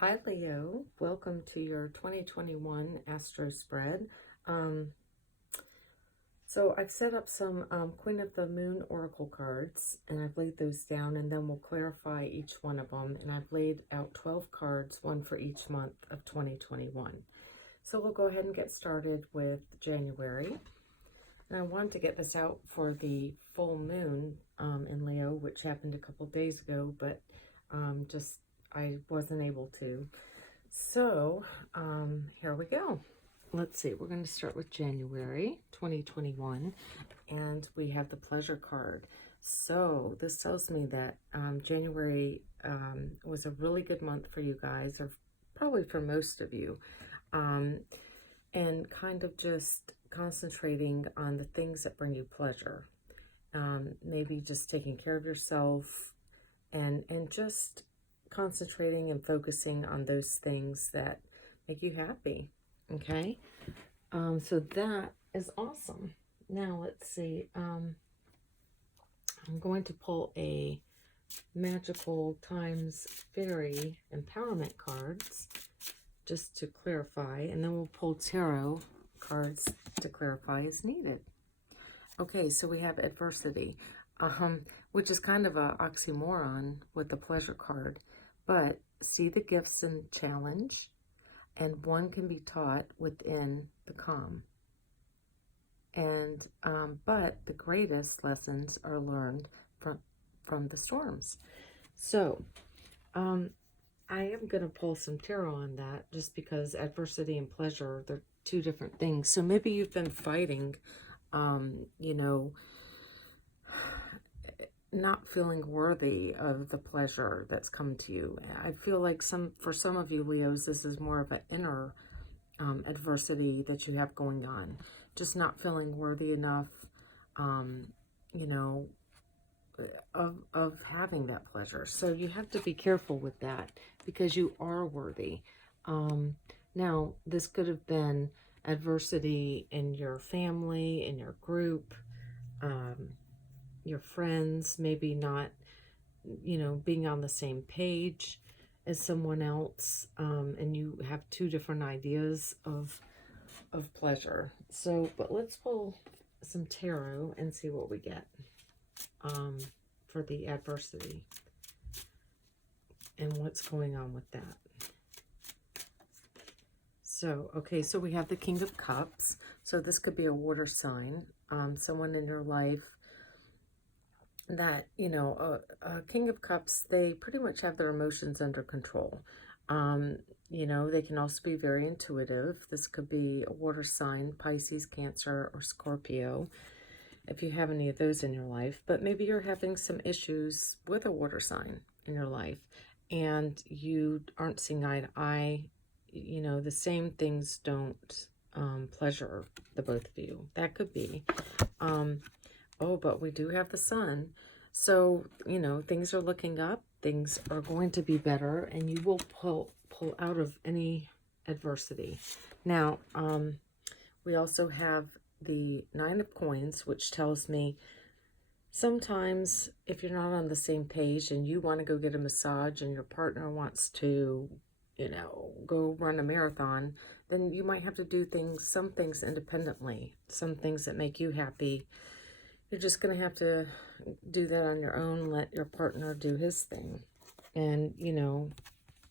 Hi Leo, welcome to your 2021 Astro Spread. Um, so I've set up some Queen of the Moon Oracle cards and I've laid those down, and then we'll clarify each one of them. And I've laid out 12 cards, one for each month of 2021. So we'll go ahead and get started with January. And I wanted to get this out for the full moon in Leo, which happened a couple days ago, but just I wasn't able to. So, here we go. Let's see, we're going to start with January 2021, and we have the pleasure card. So, this tells me that January was a really good month for you guys, or probably for most of you, and kind of just concentrating on the things that bring you pleasure. Maybe just taking care of yourself and just concentrating and focusing on those things that make you happy. Okay, so that is awesome. Now let's see. I'm going to pull a Magical Times Fairy Empowerment cards just to clarify, and then we'll pull tarot cards to clarify as needed. Okay, so we have adversity, which is kind of a oxymoron with the pleasure card, but see the gifts and challenge, and one can be taught within the calm. And but the greatest lessons are learned from the storms. So I am going to pull some tarot on that, just because adversity and pleasure, they're two different things. So maybe you've been fighting, you know, not feeling worthy of the pleasure that's come to you. I feel like for some of you Leos, this is more of an inner adversity that you have going on, just not feeling worthy enough, you know, of having that pleasure. So you have to be careful with that, because you are worthy. Now, this could have been adversity in your family, in your group, your friends, maybe not, you know, being on the same page as someone else, and you have two different ideas of pleasure. So, but let's pull some tarot and see what we get for the adversity and what's going on with that. So, okay, so we have the King of Cups. So this could be a water sign, someone in your life that, you know, King of Cups, they pretty much have their emotions under control. You know, they can also be very intuitive. This could be a water sign, Pisces, Cancer, or Scorpio, if you have any of those in your life. But maybe you're having some issues with a water sign in your life, and you aren't seeing eye to eye. You know, the same things don't pleasure the both of you. That could be. Oh, but we do have the sun. So, you know, things are looking up. Things are going to be better, and you will pull out of any adversity. Now, we also have the Nine of Coins, which tells me sometimes if you're not on the same page and you want to go get a massage and your partner wants to, you know, go run a marathon, then you might have to do some things independently, some things that make you happy. You're just going to have to do that on your own, let your partner do his thing. And, you know,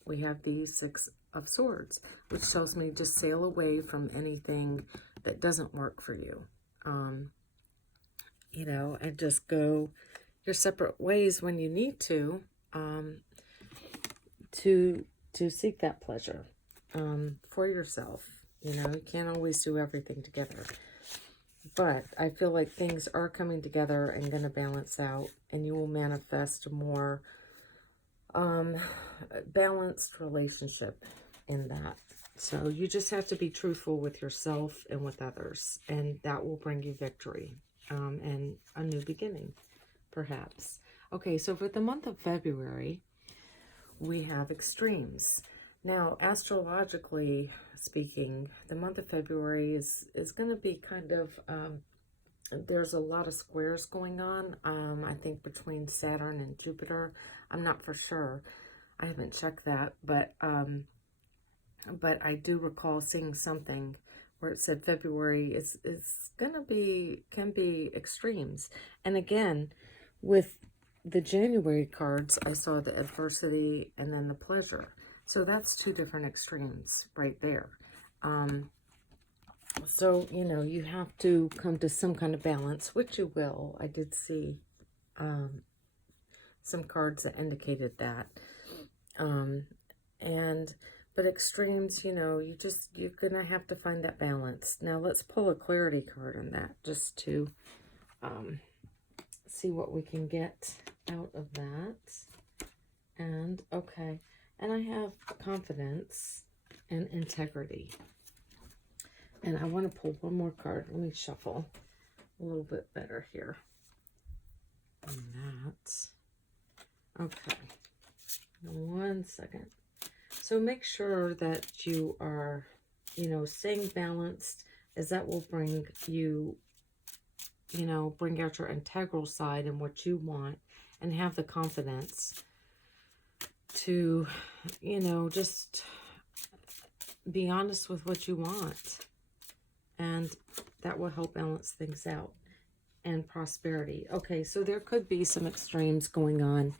we have the Six of Swords, which tells me just sail away from anything that doesn't work for you. You know, and just go your separate ways when you need to seek that pleasure for yourself. You know, you can't always do everything together. But I feel like things are coming together and going to balance out, and you will manifest a more balanced relationship in that. So you just have to be truthful with yourself and with others, and that will bring you victory and a new beginning, perhaps. Okay, so for the month of February, we have extremes. Now, astrologically speaking, the month of February is going to be kind of, there's a lot of squares going on, I think between Saturn and Jupiter. I'm not for sure. I haven't checked that, but I do recall seeing something where it said February is gonna be, can be extremes. And again, with the January cards, I saw the adversity and then the pleasure. So that's two different extremes right there. So, you know, you have to come to some kind of balance, which you will. I did see some cards that indicated that. But extremes, you know, you're gonna have to find that balance. Now let's pull a clarity card on that, just to see what we can get out of that. And okay, and I have confidence and integrity. And I want to pull one more card. Let me shuffle a little bit better here. And that. Okay. 1 second. So make sure that you are, you know, staying balanced, as that will bring you, you know, bring out your integral side and what you want, and have the confidence to, you know, just be honest with what you want. And that will help balance things out. And prosperity. Okay, so there could be some extremes going on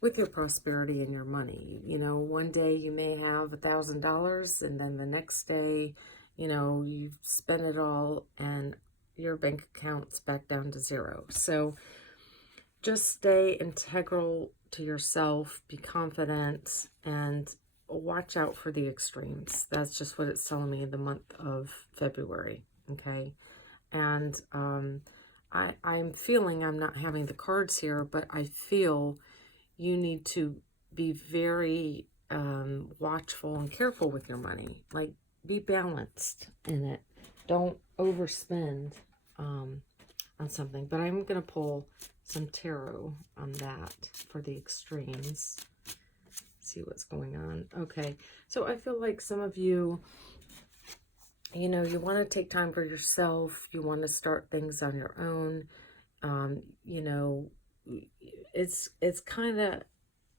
with your prosperity and your money. You know, one day you may have $1,000, and then the next day, you know, you spend it all and your bank account's back down to zero. So just stay integral to yourself, be confident, and watch out for the extremes. That's just what it's telling me in the month of February, okay? And I'm feeling, I'm not having the cards here, but I feel you need to be very watchful and careful with your money. Like, be balanced in it. Don't overspend on something. But I'm going to pull some tarot on that for the extremes. See what's going on. Okay, so I feel like some of you, you know, you want to take time for yourself. You want to start things on your own. You know, it's kind of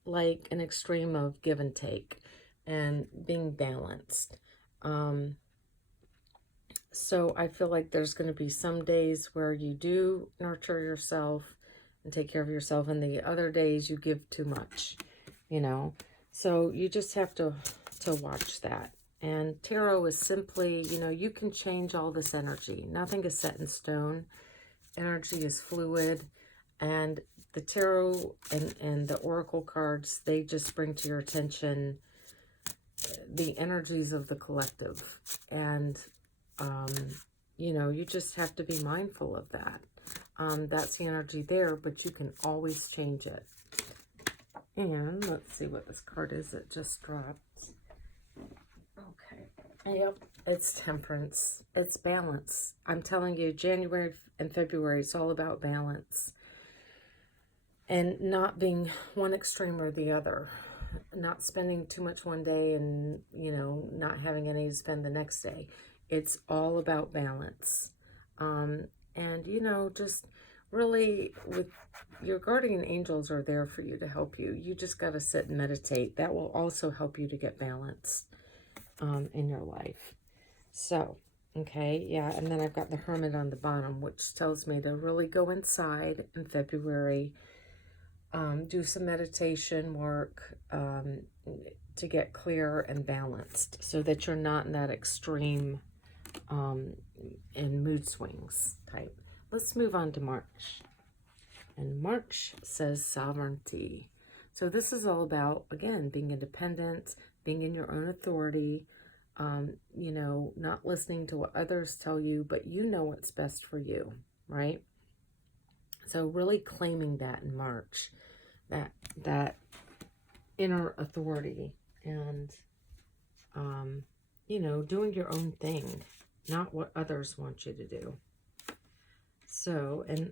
like an extreme of give and take and being balanced. So I feel like there's going to be some days where you do nurture yourself and take care of yourself, and the other days you give too much, you know. So you just have to watch that. And tarot is simply, you know, you can change all this energy. Nothing is set in stone. Energy is fluid. And the tarot and the oracle cards, they just bring to your attention the energies of the collective. And, you know, you just have to be mindful of that. That's the energy there, but you can always change it. And let's see what this card is that just dropped. Okay. Yep, it's temperance. It's balance. I'm telling you, January and February, it's all about balance. And not being one extreme or the other. Not spending too much one day and, you know, not having any to spend the next day. It's all about balance. And, you know, just really, with your guardian angels are there for you to help you. You just got to sit and meditate. That will also help you to get balanced in your life. So, okay, yeah, and then I've got the Hermit on the bottom, which tells me to really go inside in February, do some meditation work to get clear and balanced, so that you're not in that extreme in mood swings type. Let's move on to March. And March says sovereignty. So this is all about, again, being independent, being in your own authority, you know, not listening to what others tell you, but you know what's best for you, right? So really claiming that in March, that inner authority, and, you know, doing your own thing, not what others want you to do. So, and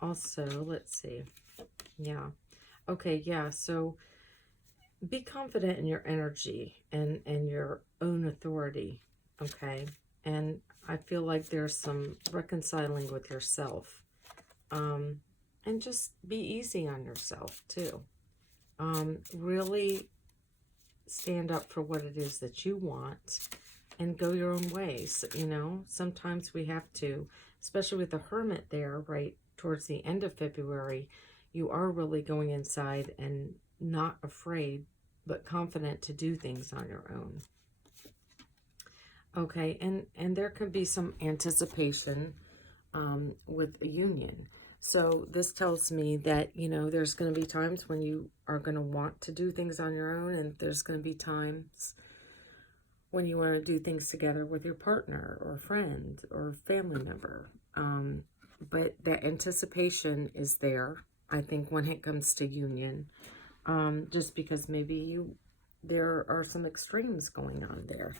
also, let's see. Yeah. Okay, yeah. So be confident in your energy and your own authority, okay? And I feel like there's some reconciling with yourself. And just be easy on yourself, too. Really stand up for what it is that you want and go your own ways. You know, sometimes we have to, especially with the Hermit there, right towards the end of February, you are really going inside and not afraid, but confident to do things on your own. Okay, and there can be some anticipation with a union. So this tells me that, you know, there's going to be times when you are going to want to do things on your own, and there's going to be times when you want to do things together with your partner or friend or family member. But that anticipation is there, I think, when it comes to union, just because maybe there are some extremes going on there.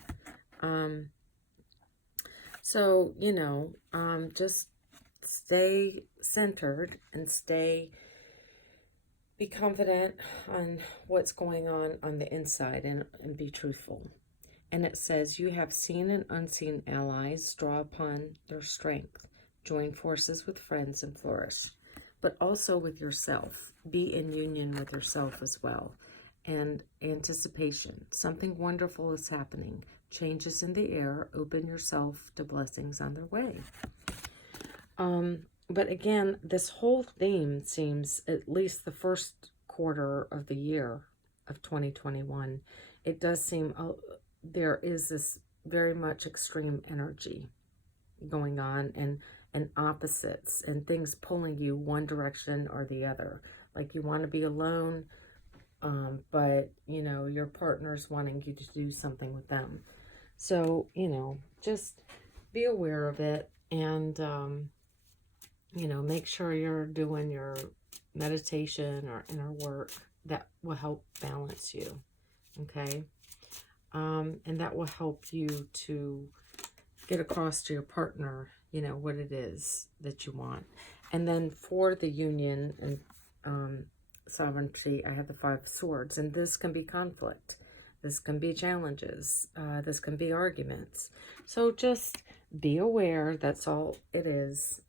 So, you know, just stay centered and be confident on what's going on the inside, and be truthful. And it says, you have seen and unseen allies, draw upon their strength, join forces with friends and flourish, but also with yourself. Be in union with yourself as well. And anticipation, something wonderful is happening. Changes in the air, open yourself to blessings on their way. But again, this whole theme seems, at least the first quarter of the year of 2021, it does seem there is this very much extreme energy going on, and opposites, and things pulling you one direction or the other. Like you want to be alone, but, you know, your partner's wanting you to do something with them. So, you know, just be aware of it, and, you know, make sure you're doing your meditation or inner work that will help balance you, okay? And that will help you to get across to your partner, you know, what it is that you want. And then for the union and sovereignty, I have the 5 of Swords, and this can be conflict. This can be challenges. This can be arguments. So just be aware. That's all it is.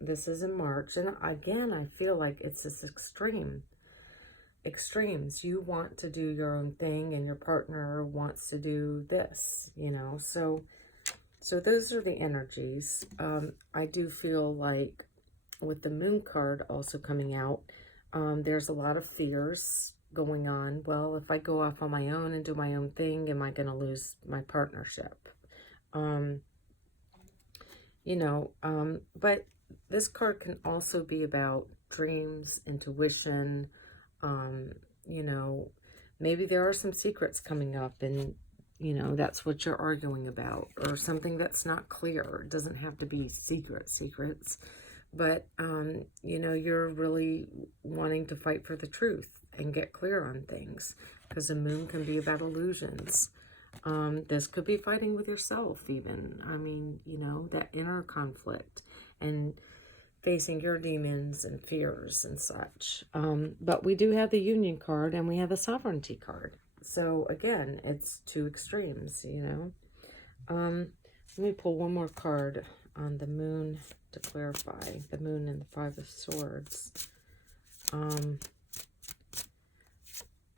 This is in March. And again, I feel like it's this extremes. You want to do your own thing, and your partner wants to do this, you know. So those are the energies. I do feel like with the Moon card also coming out, there's a lot of fears going on. Well, if I go off on my own and do my own thing, am I going to lose my partnership? You know, but this card can also be about dreams, intuition. You know, maybe there are some secrets coming up, and, you know, that's what you're arguing about, or something that's not clear. It doesn't have to be secrets, but, you know, you're really wanting to fight for the truth and get clear on things, because the Moon can be about illusions. This could be fighting with yourself even. I mean, you know, that inner conflict and facing your demons and fears and such. But we do have the Union card, and we have the Sovereignty card. So again, it's 2 extremes, you know. Let me pull one more card on the Moon to clarify. The Moon and the 5 of Swords.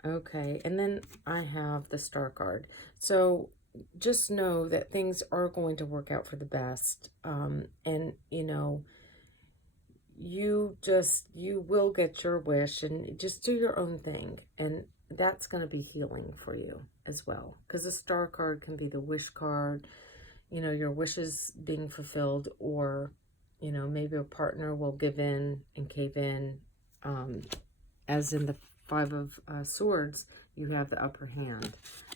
Okay, and then I have the Star card. So just know that things are going to work out for the best. And, you know, you will get your wish, and just do your own thing. And that's going to be healing for you as well. Because the Star card can be the wish card, you know, your wishes being fulfilled, or, you know, maybe a partner will give in and cave in, as in the 5 of Swords, you have the upper hand,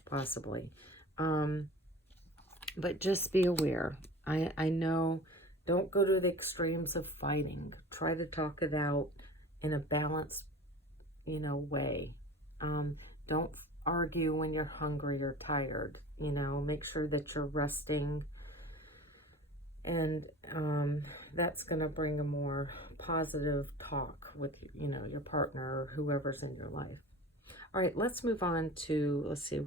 possibly. But just be aware. I know, don't go to the extremes of fighting. Try to talk it out in a balanced, you know, way. Don't argue when you're hungry or tired. You know, make sure that you're resting. And that's going to bring a more positive talk with, you know, your partner or whoever's in your life. All right, let's move on to, let's see,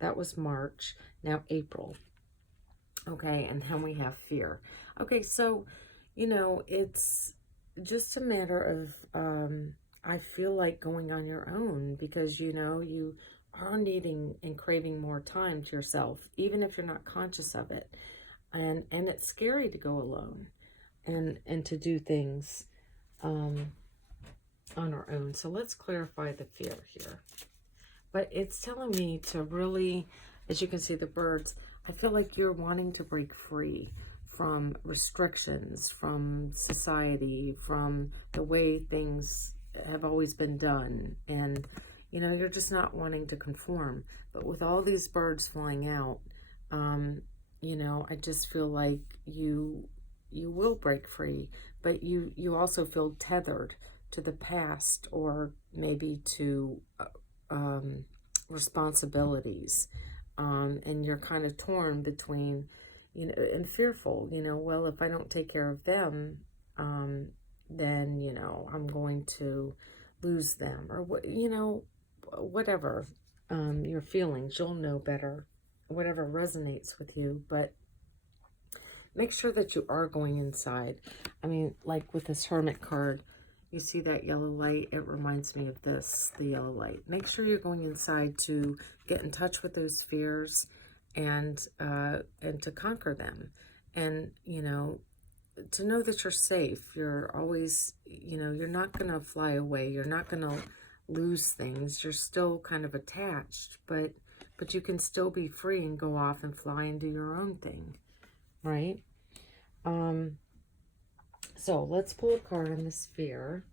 that was March. Now April. Okay, and then we have fear. Okay, so, you know, it's just a matter of I feel like going on your own because, you know, you are needing and craving more time to yourself, even if you're not conscious of it. And it's scary to go alone and to do things um, on our own. So let's clarify the fear here. But it's telling me to really, as you can see the birds, I feel like you're wanting to break free from restrictions, from society, from the way things have always been done. And, you know, you're just not wanting to conform. But with all these birds flying out, you know, I just feel like you will break free, but you also feel tethered to the past, or maybe to responsibilities, and you're kind of torn between, you know, and fearful, you know, well, if I don't take care of them, then, you know, I'm going to lose them, or what, you know, whatever your feelings, you'll know better, whatever resonates with you. But make sure that you are going inside. I mean, like with this Hermit card, you see that yellow light? It reminds me of this, the yellow light. Make sure you're going inside to get in touch with those fears and to conquer them. And, you know, to know that you're safe. You're always, you know, you're not going to fly away. You're not going to lose things. You're still kind of attached, but you can still be free and go off and fly and do your own thing, right? So let's pull a card on this fear,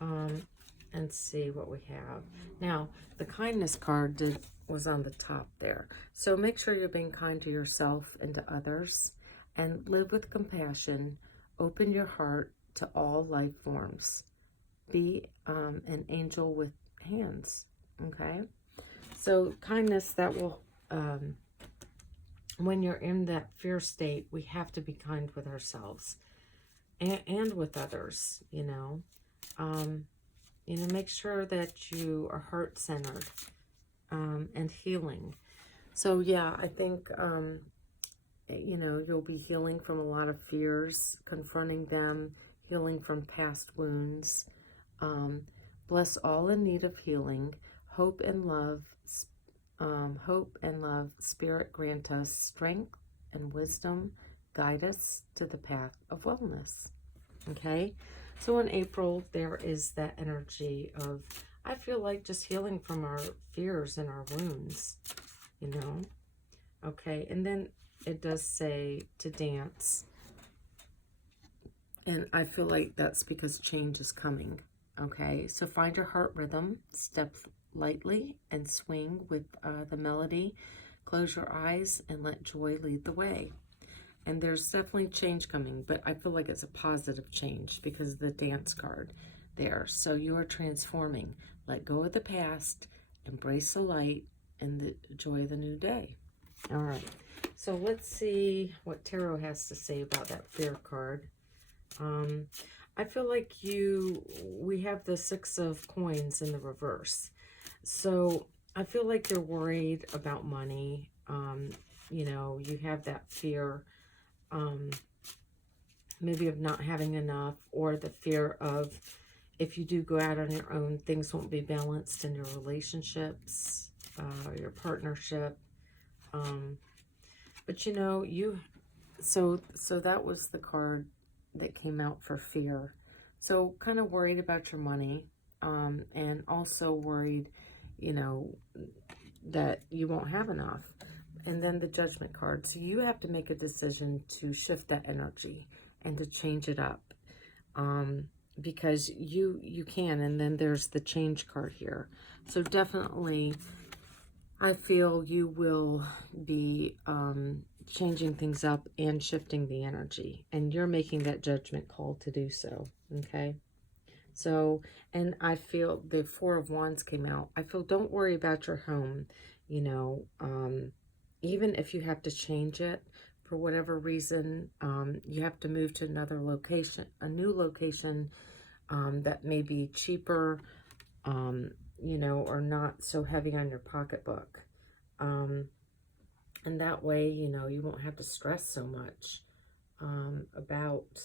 and see what we have. Now, the kindness card was on the top there. So make sure you're being kind to yourself and to others, and live with compassion. Open your heart to all life forms. Be an angel with hands, okay? So kindness, that will, when you're in that fear state, we have to be kind with ourselves and with others, you know. You know, make sure that you are heart-centered and healing. So, yeah, I think, you know, you'll be healing from a lot of fears, confronting them, healing from past wounds. Bless all in need of healing. Hope and love, Spirit grant us strength and wisdom. Guide us to the path of wellness. Okay, so in April, there is that energy of, I feel like, just healing from our fears and our wounds, you know. Okay, and then it does say to dance. And I feel like that's because change is coming. Okay, so find your heart rhythm, step lightly and swing with the melody. Close your eyes and let joy lead the way. And there's definitely change coming, but I feel like it's a positive change because of the dance card there. So you are transforming. Let go of the past, embrace the light, and the joy of the new day. All right, so let's see what Tarot has to say about that fear card. I feel like we have the Six of Coins in the reverse. So I feel like you're worried about money. You know, you have that fear, maybe of not having enough, or the fear of if you do go out on your own, things won't be balanced in your relationships, your partnership. But you know, so that was the card that came out for fear. So kind of worried about your money, and also worried, you know, that you won't have enough. And then the Judgment card. So you have to make a decision to shift that energy and to change it up, because you can. And then there's the Change card here. So definitely, I feel you will be changing things up and shifting the energy. And you're making that judgment call to do so, okay? So, and I feel the Four of Wands came out. I feel don't worry about your home, you know, even if you have to change it for whatever reason, you have to move to another location, a new location that may be cheaper, you know, or not so heavy on your pocketbook. And that way, you know, you won't have to stress so much about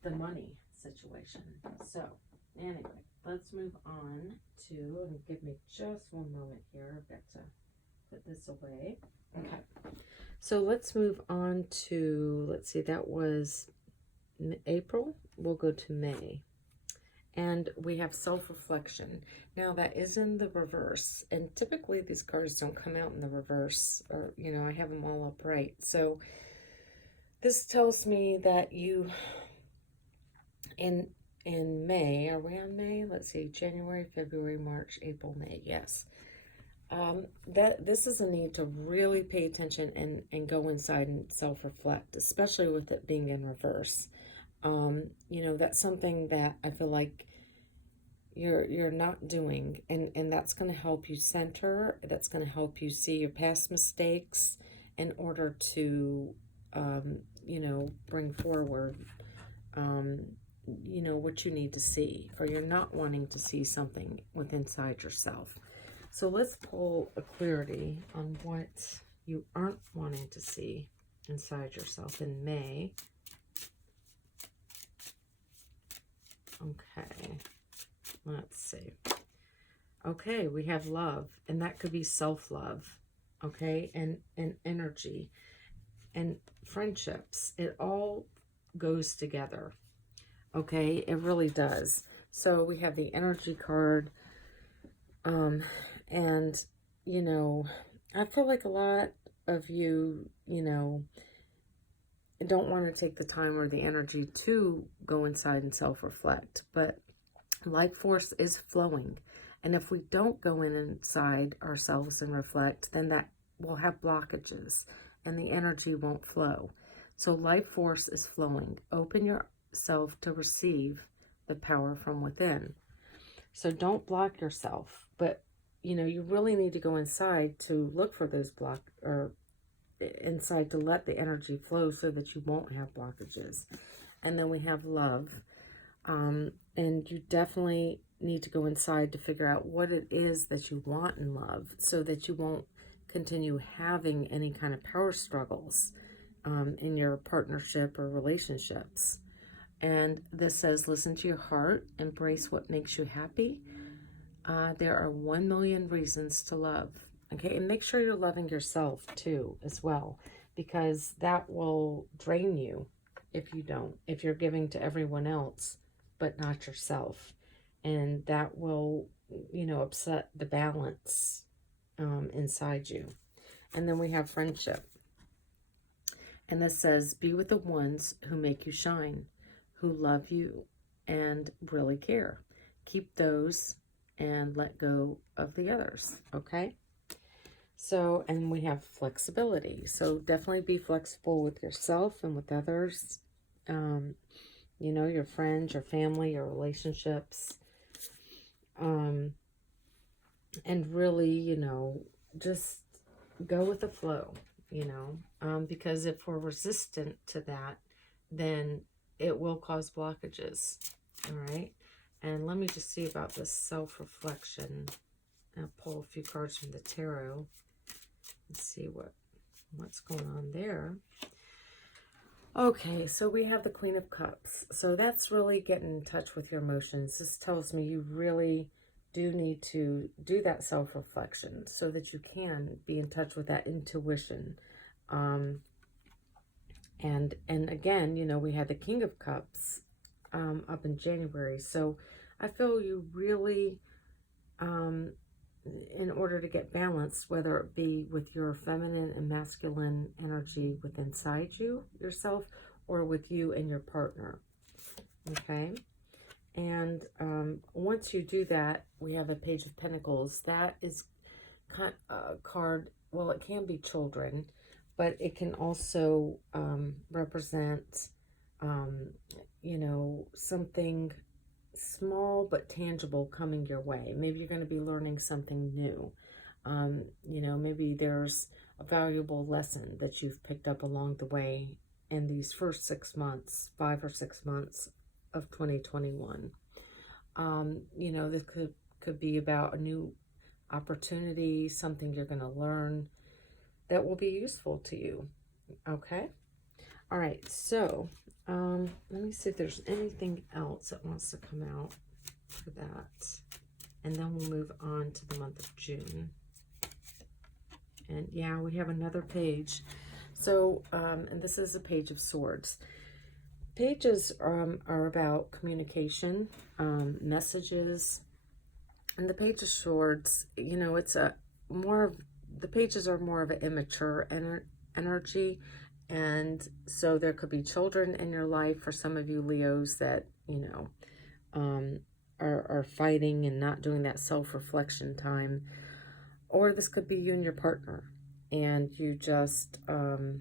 the money. situation. So, anyway, let's move on to, and give me just one moment here. I've got to put this away. Okay. So let's move on to, let's see, that was April. We'll go to May. And we have self-reflection. Now that is in the reverse. And typically these cards don't come out in the reverse. Or, you know, I have them all upright. So this tells me that you, in May, are we on May? Let's see, January, February, March, April, May. Yes. That this is a need to really pay attention and go inside and self-reflect, especially with it being in reverse. You know, that's something that I feel like you're not doing, and that's going to help you center. That's going to help you see your past mistakes in order to you know, bring forward you know, what you need to see, or you're not wanting to see something within inside yourself. So let's pull a clarity on what you aren't wanting to see inside yourself in May. Okay, let's see. Okay, we have love, and that could be self-love, okay, and energy and friendships. It all goes together, okay? It really does. So we have the energy card, and, you know, I feel like a lot of you, you know, don't want to take the time or the energy to go inside and self-reflect, but life force is flowing. And if we don't go inside ourselves and reflect, then that will have blockages and the energy won't flow. So life force is flowing. Open yourself to receive the power from within. So don't block yourself, but you know, you really need to go inside to look for those inside to let the energy flow so that you won't have blockages. And then we have love. And you definitely need to go inside to figure out what it is that you want in love so that you won't continue having any kind of power struggles in your partnership or relationships. And this says, listen to your heart, embrace what makes you happy. There are 1 million reasons to love. Okay, and make sure you're loving yourself too as well, because that will drain you if you don't, if you're giving to everyone else but not yourself. And that will, you know, upset the balance inside you. And then we have friendship. And this says, be with the ones who make you shine, who love you and really care. Keep those and let go of the others, okay? So, and we have flexibility. So definitely be flexible with yourself and with others. You know, your friends, your family, your relationships. And really, you know, just go with the flow, you know, because if we're resistant to that, then it will cause blockages, all right? And let me just see about this self-reflection. I'll pull a few cards from the tarot and see what's going on there. Okay, so we have the Queen of Cups. So that's really getting in touch with your emotions. This tells me you really do need to do that self-reflection so that you can be in touch with that intuition. And again, you know, we had the King of Cups up in January. So I feel you really, in order to get balanced, whether it be with your feminine and masculine energy within inside yourself, or with you and your partner, okay? And once you do that, we have a Page of Pentacles. That is a card, well, it can be children, but it can also represent, you know, something small but tangible coming your way. Maybe you're going to be learning something new. You know, maybe there's a valuable lesson that you've picked up along the way in these first 6 months, 5 or 6 months of 2021. You know, this could be about a new opportunity, something you're going to learn that will be useful to you. Okay. All right, so let me see if there's anything else that wants to come out for that. And then we'll move on to the month of June. And yeah, we have another page. So, and this is a Page of Swords. Pages are about communication, messages, and the Page of Swords, you know, it's a more of, the pages are more of an immature energy. And so there could be children in your life for some of you Leos that, you know, are fighting and not doing that self-reflection time. Or this could be you and your partner, and you just, you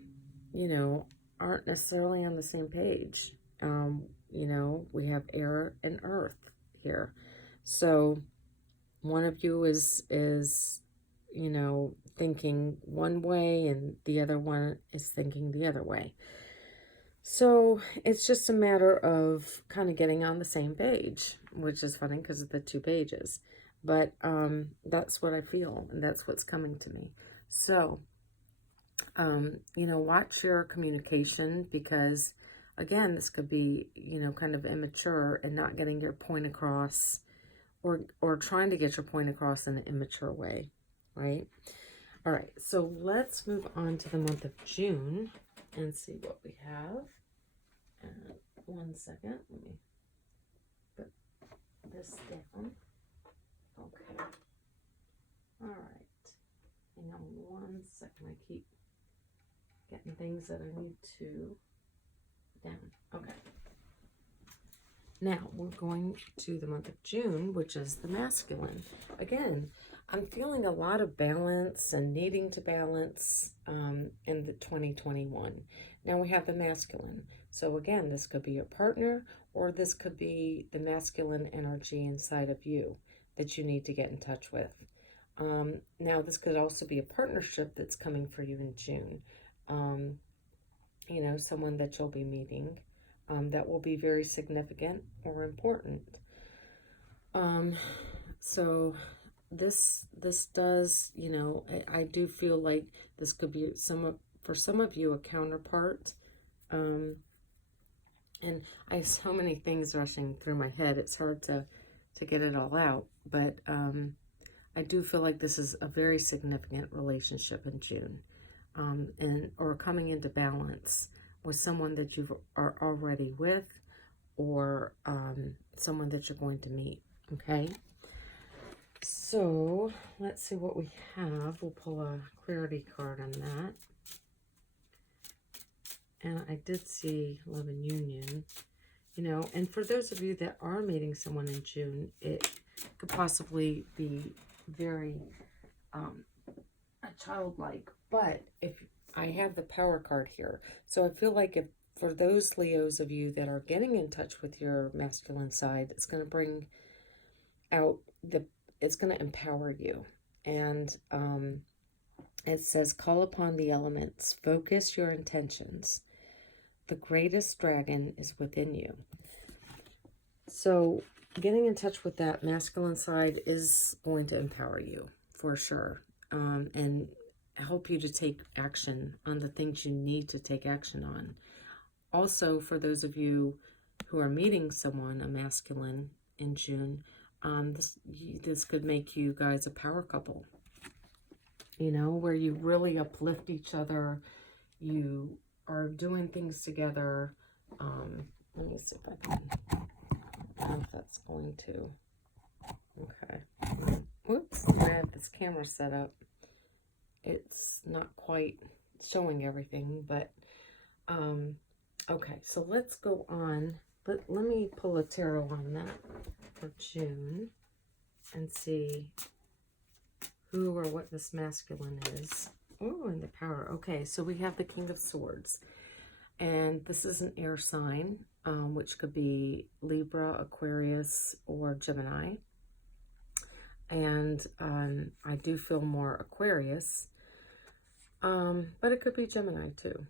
know, aren't necessarily on the same page. You know, we have air and earth here. So one of you is, you know, thinking one way and the other one is thinking the other way. So it's just a matter of kind of getting on the same page, which is funny because of the two pages. But that's what I feel, and that's what's coming to me. So, you know, watch your communication because, again, this could be, you know, kind of immature and not getting your point across, or trying to get your point across in an immature way, right? All right, so let's move on to the month of June and see what we have. 1 second, let me put this down. Okay. All right. Hang on 1 second. I keep getting things that I need to down. Okay. Now we're going to the month of June, which is the masculine. Again, I'm feeling a lot of balance and needing to balance in the 2021. Now we have the masculine. So again, this could be your partner, or this could be the masculine energy inside of you that you need to get in touch with. Now this could also be a partnership that's coming for you in June. You know, someone that you'll be meeting. That will be very significant or important. So this does, you know, I do feel like this could be for some of you a counterpart. And I have so many things rushing through my head. It's hard to get it all out, but I do feel like this is a very significant relationship in June, or coming into balance with someone that you are already with, or someone that you're going to meet. Okay, so let's see what we have. We'll pull a clarity card on that. And I did see love and union, you know, and for those of you that are meeting someone in June, it could possibly be very childlike. But if I have the Power card here, so I feel like if for those Leos of you that are getting in touch with your masculine side, it's going to bring out it's going to empower you. And it says, call upon the elements, focus your intentions. The greatest dragon is within you. So getting in touch with that masculine side is going to empower you for sure, and help you to take action on the things you need to take action on. Also, for those of you who are meeting someone, a masculine, in June, this could make you guys a power couple, you know, where you really uplift each other. You are doing things together. Let me see if I can, I don't know if that's going to, okay. Whoops, I have this camera set up. It's not quite showing everything, but, okay, so let's go on. But let me pull a tarot on that for June and see who or what this masculine is. Oh, and the Power. Okay, so we have the King of Swords. And this is an air sign, which could be Libra, Aquarius, or Gemini. And I do feel more Aquarius. But it could be Gemini too,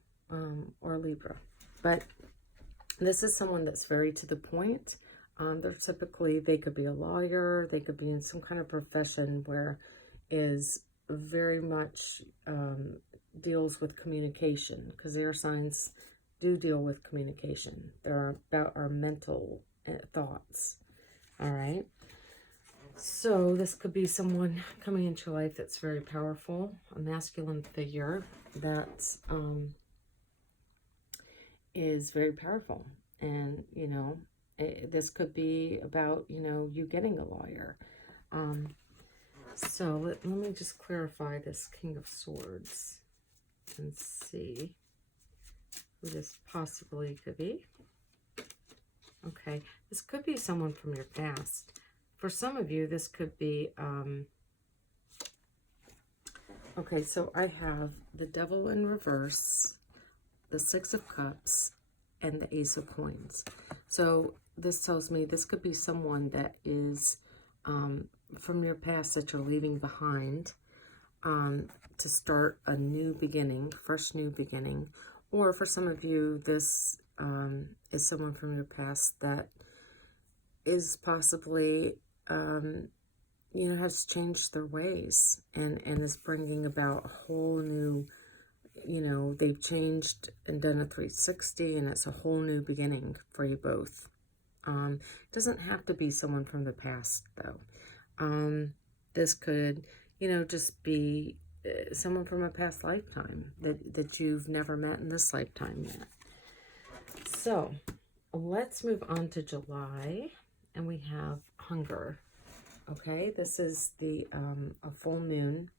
or Libra. But this is someone that's very to the point. They could be a lawyer. They could be in some kind of profession where is very much deals with communication, because air signs do deal with communication. They're about our mental thoughts. All right. So this could be someone coming into your life that's very powerful, a masculine figure that is very powerful. And, you know, this could be about, you know, you getting a lawyer. So let me just clarify this King of Swords and see who this possibly could be. Okay, this could be someone from your past. For some of you, this could be, okay, so I have the Devil in reverse, the Six of Cups, and the Ace of Coins. So this tells me this could be someone that is from your past that you're leaving behind to start a new beginning, fresh new beginning. Or for some of you, this is someone from your past that is possibly, you know, has changed their ways and is bringing about a whole new, you know, they've changed and done a 360, and it's a whole new beginning for you both. It doesn't have to be someone from the past, though. This could, you know, just be someone from a past lifetime that you've never met in this lifetime yet. So let's move on to July, and we have hunger. Okay, this is the a full moon,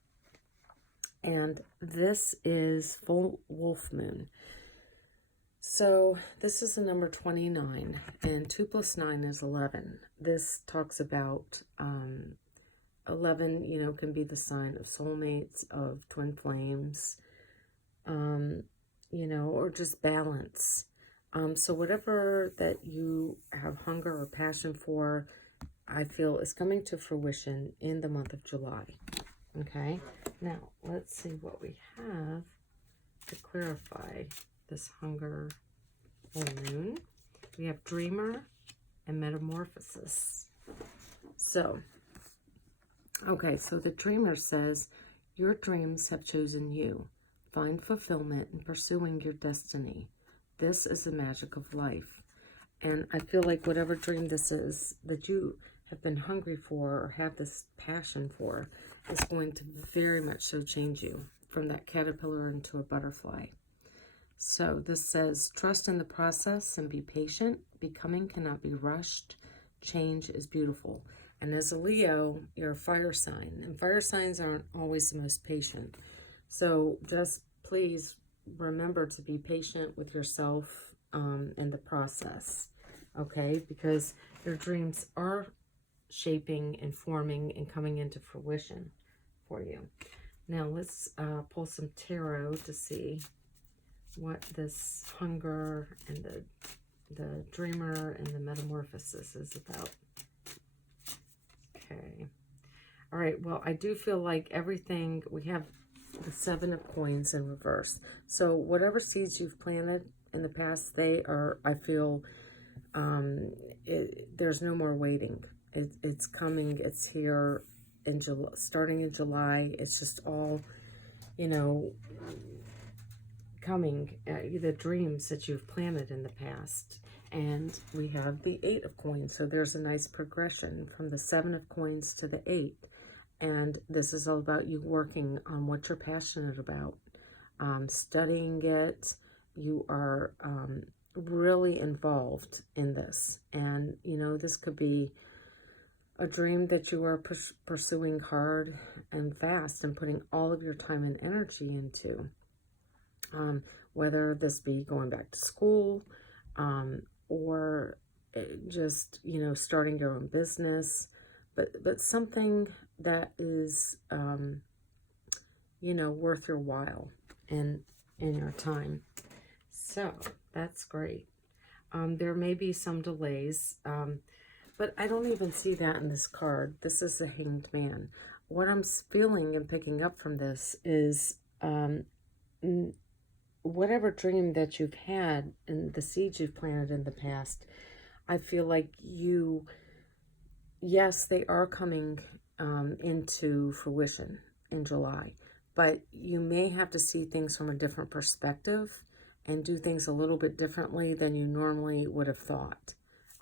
and this is full wolf moon. So this is the number 29, and 2 plus 9 is 11. This talks about 11, you know, can be the sign of soulmates, of twin flames, you know, or just balance. So whatever that you have hunger or passion for, I feel is coming to fruition in the month of July. Okay, now let's see what we have to clarify this hunger full moon. We have Dreamer and Metamorphosis. So, okay, so the Dreamer says, your dreams have chosen you. Find fulfillment in pursuing your destiny. This is the magic of life. And I feel like whatever dream this is that you have been hungry for or have this passion for is going to very much so change you from that caterpillar into a butterfly. So this says, trust in the process and be patient. Becoming cannot be rushed. Change is beautiful. And as a Leo, you're a fire sign, and fire signs aren't always the most patient. So just please remember to be patient with yourself in the process, okay? Because your dreams are shaping and forming and coming into fruition for you. Now let's pull some tarot to see what this hunger and the Dreamer and the Metamorphosis is about. Okay. All right. Well, I do feel like everything, we have the 7 of Coins in reverse. So whatever seeds you've planted in the past, they are, I feel, there's no more waiting. It's coming. It's here in July, starting in July. It's just all, you know, coming, the dreams that you've planted in the past. And we have the 8 of Coins. So there's a nice progression from the 7 of Coins to the 8. And this is all about you working on what you're passionate about, studying it. You are really involved in this. And, you know, this could be a dream that you are pursuing hard and fast and putting all of your time and energy into. Whether this be going back to school or just, you know, starting your own business. But something that is, you know, worth your while in your time. So that's great. There may be some delays, but I don't even see that in this card. This is the Hanged Man. What I'm feeling and picking up from this is whatever dream that you've had and the seeds you've planted in the past, I feel like you... yes, they are coming into fruition in July, but you may have to see things from a different perspective and do things a little bit differently than you normally would have thought,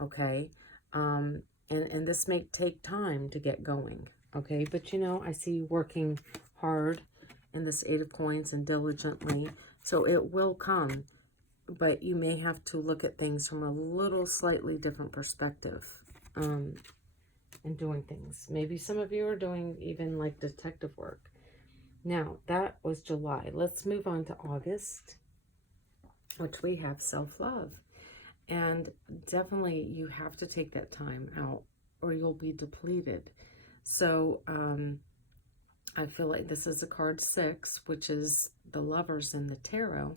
okay? And this may take time to get going, okay? But, you know, I see you working hard in this Eight of Coins and diligently, so it will come, but you may have to look at things from a little slightly different perspective in doing things. Maybe some of you are doing even like detective work. Now, that was July. Let's move on to August, which we have self-love. And definitely you have to take that time out or you'll be depleted. So I feel like this is a card 6, which is the Lovers in the tarot.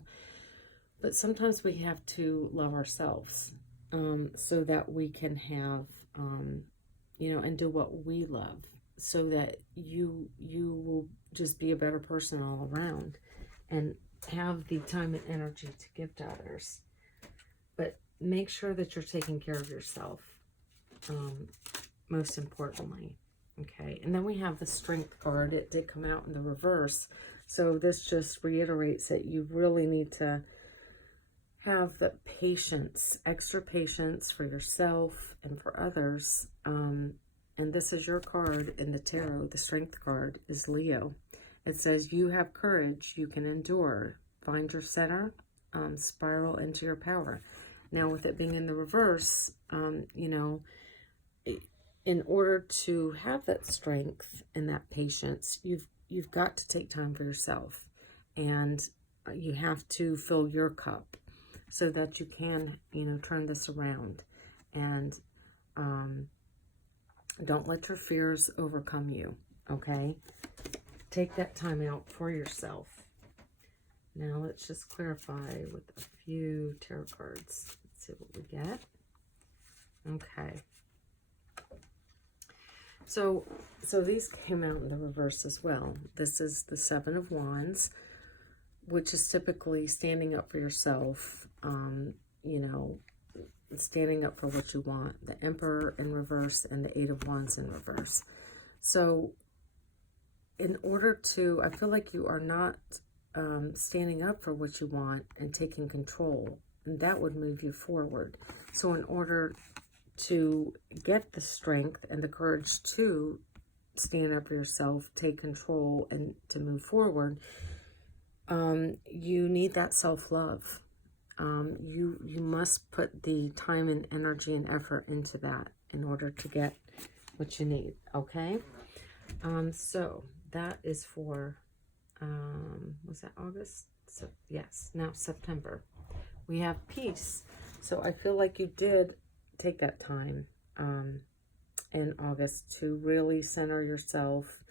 But sometimes we have to love ourselves so that we can have, you know, and do what we love, so that you will just be a better person all around and have the time and energy to give to others. But make sure that you're taking care of yourself, most importantly. Okay, and then we have the Strength card. It did come out in the reverse. So this just reiterates that you really need to have the patience, extra patience for yourself and for others. And this is your card in the tarot. The Strength card is Leo. It says, you have courage, you can endure, find your center, spiral into your power. Now, with it being in the reverse, you know, in order to have that strength and that patience, you've got to take time for yourself, and you have to fill your cup so that you can, you know, turn this around. And don't let your fears overcome you, okay? Take that time out for yourself. Now let's just clarify with a few tarot cards. Let's see what we get. Okay. So these came out in the reverse as well. This is the Seven of Wands, which is typically standing up for yourself, you know, standing up for what you want. The Emperor in reverse and the Eight of Wands in reverse. So in order to, I feel like you are not standing up for what you want and taking control, and that would move you forward. So in order to get the strength and the courage to stand up for yourself, take control, and to move forward, you need that self-love. You must put the time and energy and effort into that in order to get what you need, okay? So that is for, was that August? So, yes, now September. We have peace. So I feel like you did take that time in August to really center yourself,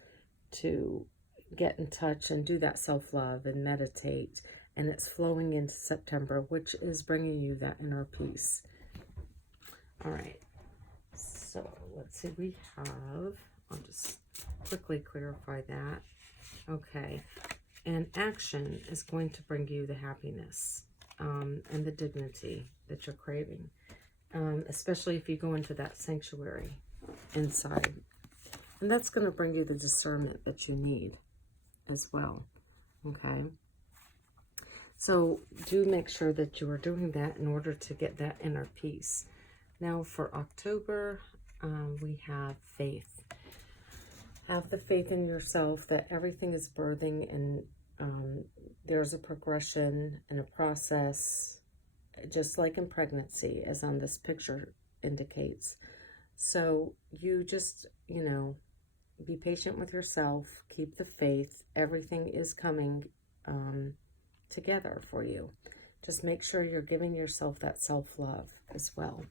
to get in touch and do that self-love and meditate. And it's flowing into September, which is bringing you that inner peace. All right. So let's see. We have, I'll just quickly clarify that. Okay. And action is going to bring you the happiness and the dignity that you're craving. Especially if you go into that sanctuary inside. And that's going to bring you the discernment that you need as well. Okay. So do make sure that you are doing that in order to get that inner peace. Now for October, we have faith. Have the faith in yourself that everything is birthing, and there's a progression and a process, just like in pregnancy, as on this picture indicates. So you just, you know, be patient with yourself, keep the faith. Everything is coming together for you. Just make sure you're giving yourself that self-love as well.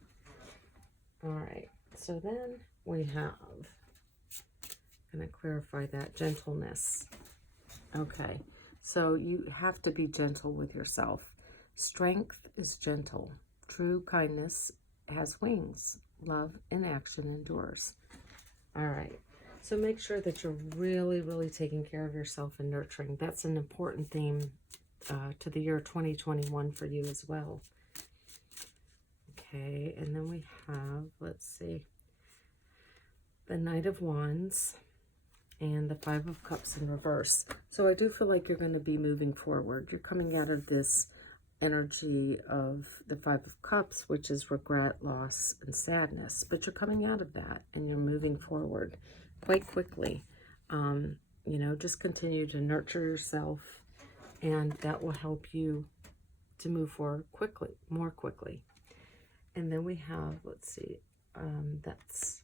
All right, so then we have, I'm going to clarify that, gentleness. Okay, so you have to be gentle with yourself. Strength is gentle. True kindness has wings. Love in action endures. All right, so make sure that you're really, really taking care of yourself and nurturing. That's an important theme to the year 2021 for you as well. Okay, and then we have, let's see, the Knight of Wands and the Five of Cups in reverse. So I do feel like you're going to be moving forward. You're coming out of this energy of the Five of Cups, which is regret, loss, and sadness. But you're coming out of that and you're moving forward quite quickly. You know, just continue to nurture yourself, and that will help you to move forward quickly, more quickly. And then we have, let's see, that's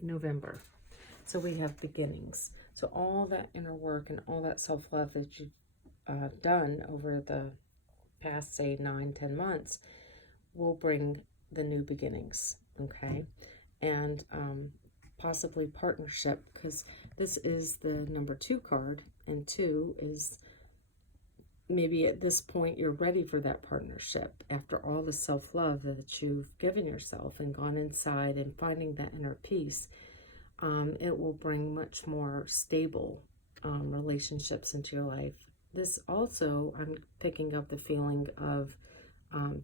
November. So we have beginnings. So all that inner work and all that self-love that you've done over the past, say, 9-10 months will bring the new beginnings, okay? And possibly partnership, because this is the number 2 card, and 2 is maybe at this point you're ready for that partnership after all the self-love that you've given yourself and gone inside and finding that inner peace. It will bring much more stable relationships into your life. This also, I'm picking up the feeling of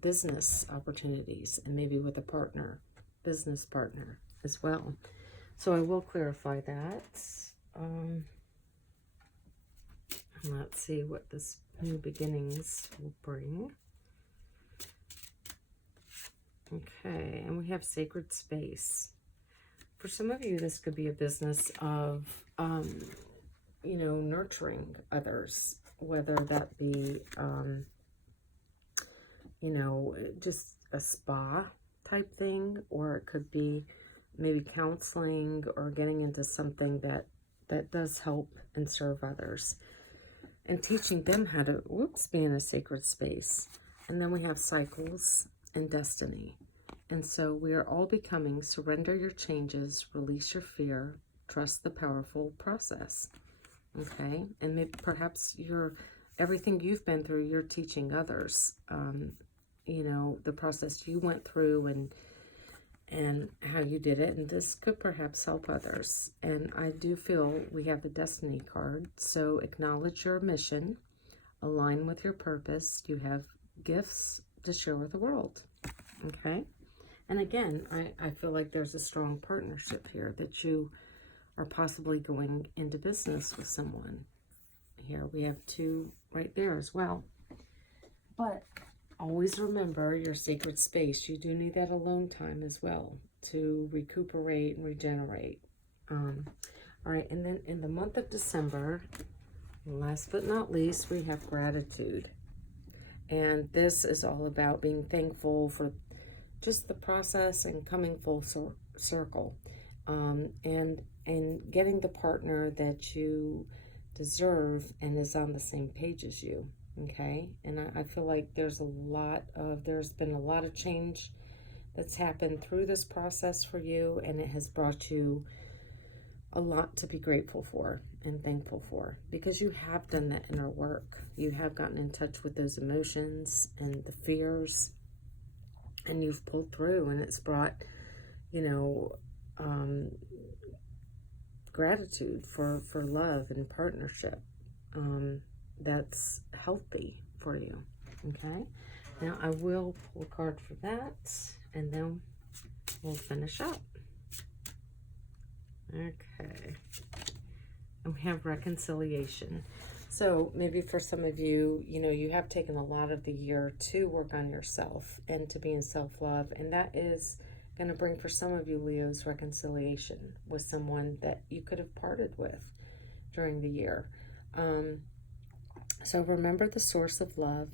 business opportunities, and maybe with a partner, business partner as well. So I will clarify that. Let's see what this new beginnings will bring. Okay, and we have sacred space. For some of you, this could be a business of, you know, nurturing others, whether that be, you know, just a spa type thing, or it could be maybe counseling or getting into something that does help and serve others, and teaching them how to, be in a sacred space. And then we have cycles and destiny. And so we are all becoming. Surrender your changes, release your fear, trust the powerful process. Okay? And maybe perhaps everything you've been through, you're teaching others. You know, the process you went through and how you did it. And this could perhaps help others. And I do feel we have the Destiny card. So acknowledge your mission, align with your purpose. You have gifts to share with the world. Okay? And again, I feel like there's a strong partnership here, that you are possibly going into business with someone. Here we have 2 right there as well. But always remember your sacred space. You do need that alone time as well to recuperate and regenerate. All right, and then in the month of December, last but not least, we have gratitude. And this is all about being thankful for just the process and coming full circle. And getting the partner that you deserve and is on the same page as you. Okay, and I feel like there's been a lot of change that's happened through this process for you, and it has brought you a lot to be grateful for and thankful for, because you have done that inner work. You have gotten in touch with those emotions and the fears, and you've pulled through, and it's brought, you know, gratitude for love and partnership. That's healthy for you. Okay, now I will pull a card for that, and then we'll finish up. Okay, and we have reconciliation. So maybe for some of you, you know, you have taken a lot of the year to work on yourself and to be in self-love, and that is going to bring, for some of you Leos, reconciliation with someone that you could have parted with during the year. So remember the source of love.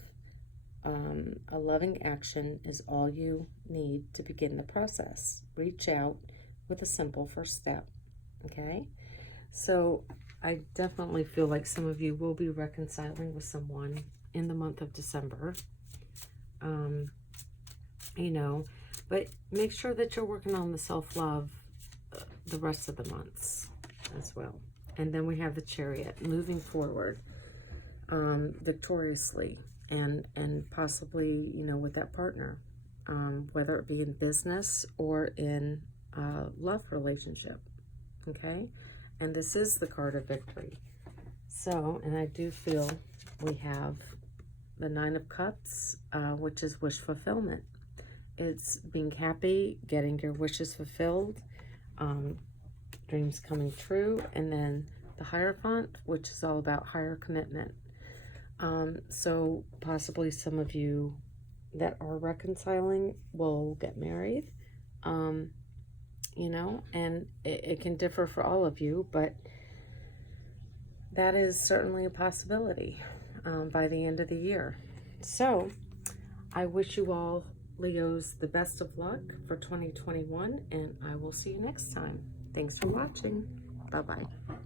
A loving action is all you need to begin the process. Reach out with a simple first step. Okay? So I definitely feel like some of you will be reconciling with someone in the month of December. You know, but make sure that you're working on the self-love the rest of the months as well. And then we have the Chariot, moving forward victoriously, and possibly, you know, with that partner, whether it be in business or in a love relationship. Okay, and this is the card of victory. So, and I do feel we have the 9 of Cups, which is wish fulfillment. It's being happy, getting your wishes fulfilled, dreams coming true, and then the Hierophant, which is all about higher commitment. So possibly some of you that are reconciling will get married. You know, and it can differ for all of you, but that is certainly a possibility by the end of the year. So I wish you all, Leos, the best of luck for 2021, and I will see you next time. Thanks for watching. Bye-bye.